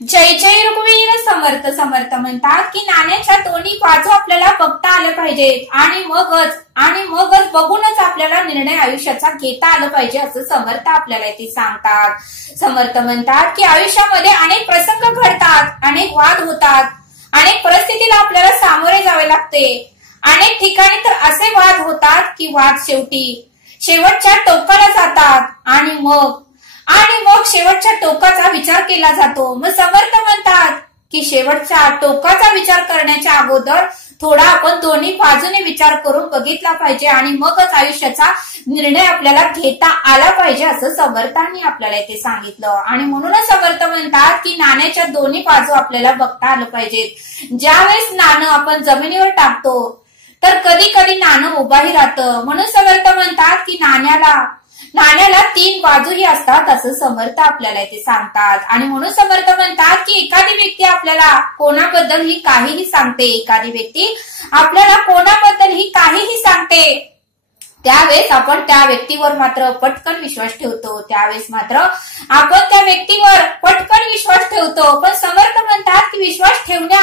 जय जय रघुवीर समर्थ समर्थ म्हणतात की नाण्याच्या दोन्ही बाजू आपल्याला बघता आल्या पाहिजेत आणि मगच बघूनच आपल्याला निर्णय आयुष्याचा घेता आला पाहिजे असं समर्थ आपल्याला इथे सांगतात। समर्थ म्हणतात की आयुष्यामध्ये अनेक प्रसंग घडतात, अनेक वाद होतात, अनेक परिस्थितीला आपल्याला सामोरे जावे लागते। अनेक ठिकाणी तर असे वाद होतात की वाद शेवटच्या टोकाला जातात आणि मग शेवटच्या टोकाचा विचार केला जातो। मग समर्थ म्हणतात की शेवटच्या टोकाचा विचार करण्याच्या अगोदर थोडा आपण दोन्ही बाजूने विचार करून बघितला पाहिजे आणि मगच आयुष्याचा निर्णय आपल्याला घेता आला पाहिजे असं समर्थांनी आपल्याला इथे सांगितलं। आणि म्हणूनच समर्थ म्हणतात की नाण्याच्या दोन्ही बाजू आपल्याला बघता आलं पाहिजेत। ज्यावेळेस नाणं आपण जमिनीवर टाकतो तर कधी कधी नाणं उभाही राहतं, म्हणून समर्थ म्हणतात की नाण्याला तीन बाजूही असतात असं समर्थ आपल्याला इथे सांगतात। आणि म्हणून समर्थ म्हणतात की एखादी व्यक्ती आपल्याला कोणाबद्दलही काहीही सांगते, एखादी व्यक्ती आपल्याला कोणाबद्दलही काहीही सांगते, त्यावेळेस आपण त्या व्यक्तीवर मात्र पटकन विश्वास ठेवतो, पण समर्थ म्हणतात की विश्वास ठेवण्या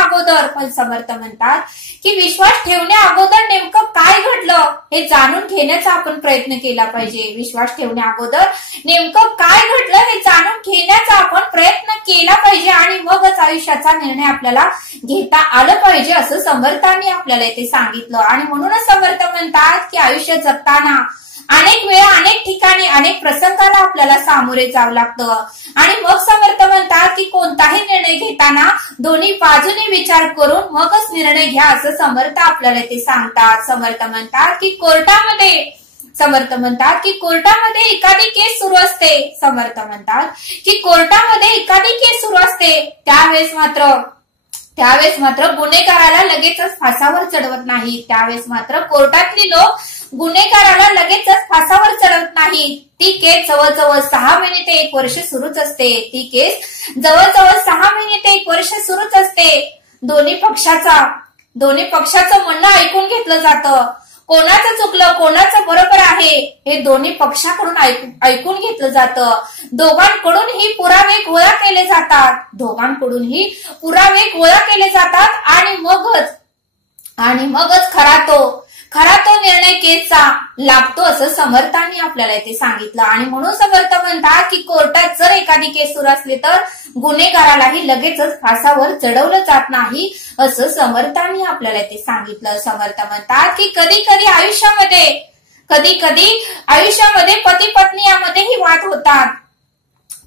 अगोदर नेमकं काय घडलं हे जाणून घेण्याचा आपण प्रयत्न केला पाहिजे। विश्वास ठेवण्या अगोदर नेमकं काय घडलं हे जाणून घेण्याचा आपण प्रयत्न केला पाहिजे आणि मगच आयुष्याचा निर्णय आपल्याला घेता आलं पाहिजे असं समर्थांनी आपल्याला इथे सांगितलं। आणि म्हणूनच समर्थ म्हणतात की आयुष्य जगताना अनेक वेळा अनेक ठिकाणी अनेक प्रसंगाला आपल्याला सामोरे जावं लागतं आणि मग समर्थ म्हणतात की कोणताही निर्णय घेताना दोन्ही बाजूने विचार करून मगच निर्णय घ्या असं समर्थ आपल्याला ते सांगतात। समर्थ म्हणतात की कोर्टामध्ये एखादी केस सुरू असते, त्यावेळेस मात्र गुन्हेगाराला लगेचच फासावर चढवत नाही, कोर्टातली लोक गुन्हेगाराला लगेचच फासावर चढवत नाही। ती केस जवळजवळ 6 महिने ते 1 वर्ष सुरूच असते। दोन्ही पक्षाचं म्हणणं ऐकून घेतलं जातं। कोणाचं चुकलं, कोणाचं बरोबर आहे हे दोन्ही पक्षाकडून ऐकून घेतलं जातं। दोघांकडूनही पुरावे गोळा केले जातात आणि मगच खरा तो निर्णय केसचा लागतो असं समर्थांनी आपल्याला इथे सांगितलं। आणि म्हणून समर्थ म्हणतात की कोर्टात जर एखादी केस सुरू असली तर गुन्हेगारालाही लगेचच फासावर चढवलं जात नाही असं समर्थांनी आपल्याला इथे सांगितलं। समर्थ म्हणतात की कधी कधी आयुष्यामध्ये पती पत्नी यामध्येही वाद होतात,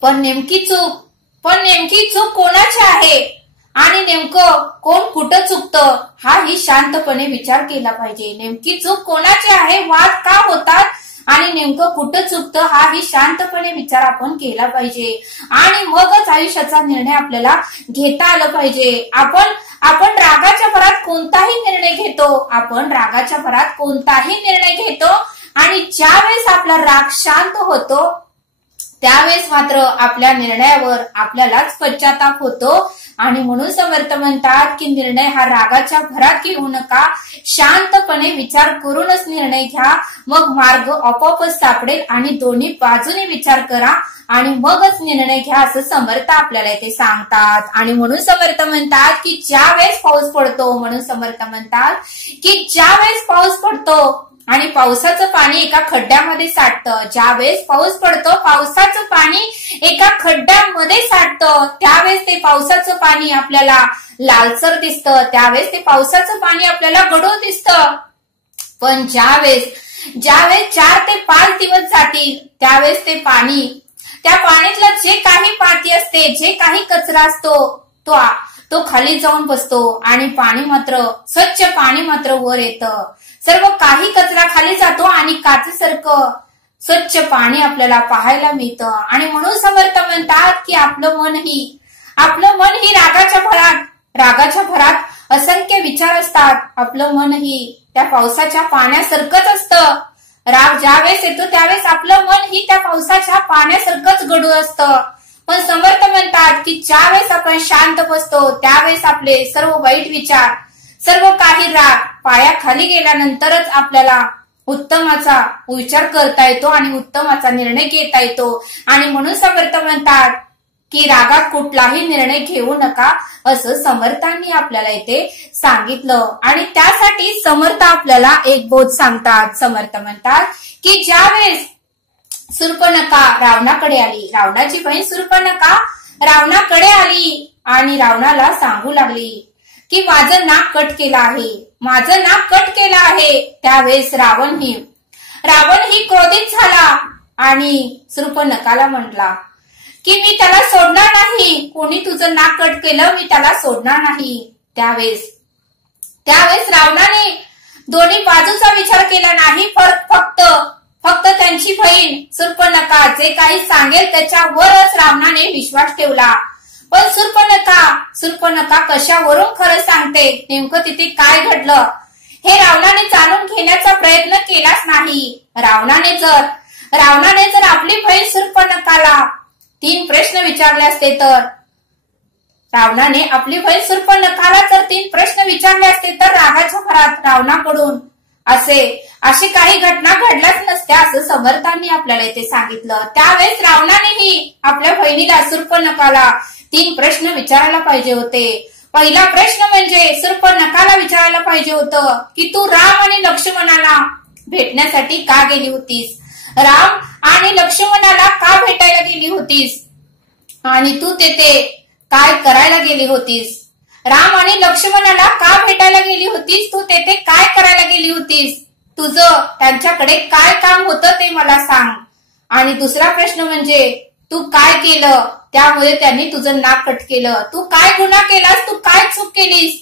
पण नेमकी चूक कोणाची आहे आणि नेमकं कोण कुठं चुकतं हाही शांतपणे विचार केला पाहिजे। नेमकी चूक कोणाची आहे, वाद का होतात आणि नेमकं कुठं चुकतं हाही शांतपणे विचार आपण केला पाहिजे आणि मगच आयुष्याचा निर्णय आपल्याला घेता आला पाहिजे। आपण रागाच्या भरात कोणताही निर्णय घेतो आणि ज्यावेळेस आपला राग शांत होतो त्यावेळेस मात्र आपल्या निर्णयावर आपल्यालाच पश्चाताप होतो। आणि म्हणून समर्थ म्हणतात की निर्णय हा रागाच्या भरात घेऊ नका, शांतपणे विचार करूनच निर्णय घ्या, मग मार्ग आपोआपच सापडेल आणि दोन्ही बाजूने विचार करा आणि मगच निर्णय घ्या असं समर्थ आपल्याला इथे सांगतात। आणि म्हणून समर्थ म्हणतात की ज्यावेळेस पाऊस पडतो आणि पावसाचं पाणी एका खड्ड्यामध्ये साठतं, त्यावेळेस ते पावसाचं पाणी आपल्याला लालसर दिसतं, त्यावेळेस ते पावसाचं पाणी आपल्याला गढूळ दिसतं। पण ज्यावेळेस 4 ते 5 दिवस जातील त्यावेळेस त्या पाण्यातलं जे काही माती असते, जे काही कचरा असतो तो खाली जाऊन बसतो आणि स्वच्छ पाणी मात्र वर येतं। सर्व काही कचरा खाली जातो आणि काचेसारखं स्वच्छ पाणी आपल्याला पाहायला मिळतं। आणि म्हणून समर्थ म्हणतात की आपलं मन ही रागाच्या भरात असंख्य विचार असतात। आपलं मनही त्या पावसाच्या पाण्यासारखंच असतं। राग ज्यावेळेस येतो त्यावेळेस आपलं मन ही त्या पावसाच्या पाण्यासारखंच गढूळ असतं। पण समर्थ म्हणतात की ज्यावेळेस आपण शांत बसतो त्यावेळेस आपले सर्व वाईट विचार, सर्व काही राग पायाखाली गेल्यानंतरच आपल्याला उत्तमाचा विचार करता येतो आणि उत्तमाचा निर्णय घेता येतो। आणि म्हणून समर्थ म्हणतात की रागात कुठलाही निर्णय घेऊ नका असं समर्थांनी आपल्याला इथे सांगितलं। आणि त्यासाठी समर्थ आपल्याला एक बोध सांगतात। समर्थ म्हणतात की ज्यावेळेस शूर्पणखा रावणाकडे आली, रावणाची बहीण शूर्पणखा रावणाकडे आली आणि रावणाला सांगू लागली की माझं नाक कट केलं आहे, माझं नाक कट केलं आहे। त्यावेळेस रावणही क्रोधित झाला आणि शूर्पणखाला म्हटला की मी त्याला सोडणार नाही, कोणी तुझं नाक कट केलं मी त्याला सोडणार नाही। त्यावेळेस रावणाने दोन्ही बाजूचा विचार केला नाही, फक्त त्यांची बहीण शूर्पणखा जे काही सांगेल त्याच्यावरच रावणाने विश्वास ठेवला। पण शूर्पणखा कशावरून खरं सांगते, नेमकं तिथे काय घडलं हे रावणाने जाणून घेण्याचा प्रयत्न केलाच नाही। रावणाने जर आपली बहीण शूर्पणखाला 3 प्रश्न विचारले असते तर रावणाने आपली बहीण शूर्पणखाला जर 3 प्रश्न विचारले असते तर रागाच्या भरात रावणाकडून अशी काही घटना घडल्याच नसत्या असं समर्थांनी आपल्याला इथे सांगितलं। त्यावेळेस रावणानेही आपल्या बहिणीला शूर्पणखाला 3 प्रश्न विचारायला पाहिजे होते। पहिला प्रश्न म्हणजे शूर्पणखाला विचारायला पाहिजे होतं की तू राम आणि लक्ष्मणाला भेटण्यासाठी का गेली होतीस, राम आणि लक्ष्मणाला का भेटायला गेली होतीस आणि तू तेथे काय करायला गेली होतीस, राम आणि लक्ष्मणाला का भेटायला गेली होतीस, तू तेथे काय करायला गेली होतीस, तुझं त्यांच्याकडे काय काम होतं ते मला सांग। आणि दुसरा प्रश्न म्हणजे तू काय केलं त्यामुळे त्यांनी तुझं नाक कट केलं, तू काय गुन्हा केलास, तू काय चूक केलीस,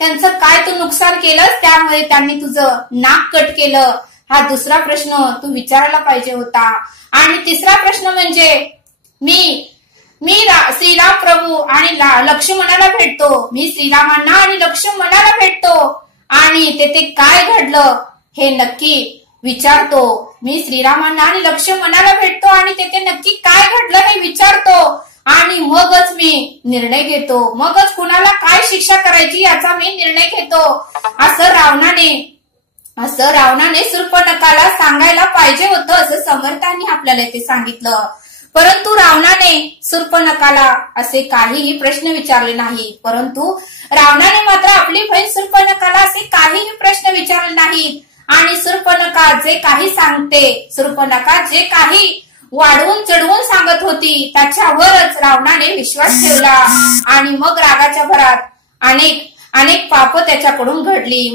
त्यांचं काय तू नुकसान केलंस त्यामुळे त्यांनी तुझं नाक कट केलं, हा दुसरा प्रश्न तू विचारायला पाहिजे होता। आणि तिसरा प्रश्न म्हणजे मी श्रीराम प्रभू आणि लक्ष्मणाला भेटतो, मी श्रीरामांना आणि लक्ष्मणाला भेटतो आणि तेथे काय घडलं हे नक्की विचारतो, मी श्रीरामांना आणि लक्ष्मणाला भेटतो आणि तेथे नक्की काय घडलं हे विचारतो आणि मगच मी निर्णय घेतो, मगच कुणाला काय शिक्षा करायची याचा मी निर्णय घेतो असं रावणाने शूर्पणखाला सांगायला पाहिजे होतं असं समर्थांनी आपल्याला इथे सांगितलं। परंतु रावणाने शूर्पणखाला असे काहीही प्रश्न विचारले नाही, परंतु रावणाने मात्र आपली बहीण शूर्पणखाला असे काहीही प्रश्न विचारले नाहीत आणि शूर्पणखा जे काही सांगते, शूर्पणखा जे काही वाढवून चढवून सांगत होती त्याच्यावरच रावणाने विश्वास ठेवला आणि मग रागाच्या भरात अनेक पापं त्याच्याकडून घडली,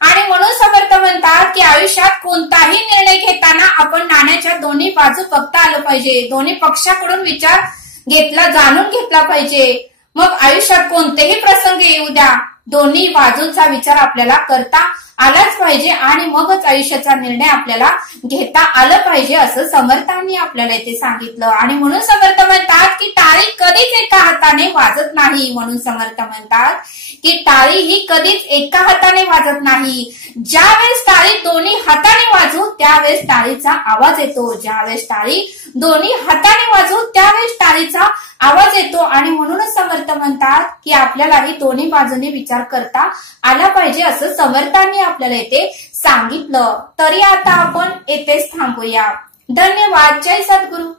आणि म्हणून समर्थ म्हणतात की आयुष्यात कोणताही निर्णय घेताना आपण नाण्याच्या दोन्ही बाजू बघता आलं पाहिजे, दोन्ही पक्षाकडून विचार जाणून घेतला पाहिजे। मग आयुष्यात कोणतेही प्रसंग येऊ द्या, दोन्ही बाजूंचा विचार आपल्याला करता आलाच पाहिजे आणि मगच आयुष्याचा निर्णय आपल्याला घेता आलं पाहिजे असं समर्थांनी आपल्याला इथे सांगितलं। आणि म्हणून समर्थ म्हणतात की टाळी कधीच एका हाताने वाजत नाही, म्हणून समर्थ म्हणतात की टाळी ही कधीच एका हाताने वाजत नाही, ज्यावेळेस टाळी दोन्ही हाताने वाजू त्यावेळेस टाळीचा आवाज येतो, ज्यावेळेस टाळी दोन्ही हाताने वाजू त्यावेळेस टाळीचा आवाज येतो। आणि म्हणूनच समर्थ म्हणतात की आपल्यालाही दोन्ही बाजूने विचार करता आला पाहिजे असं समर्थांनी आपल्याला इथे सांगितलं। तरी आता आपण येथेच थांबूया। धन्यवाद। जय सद्गुरु।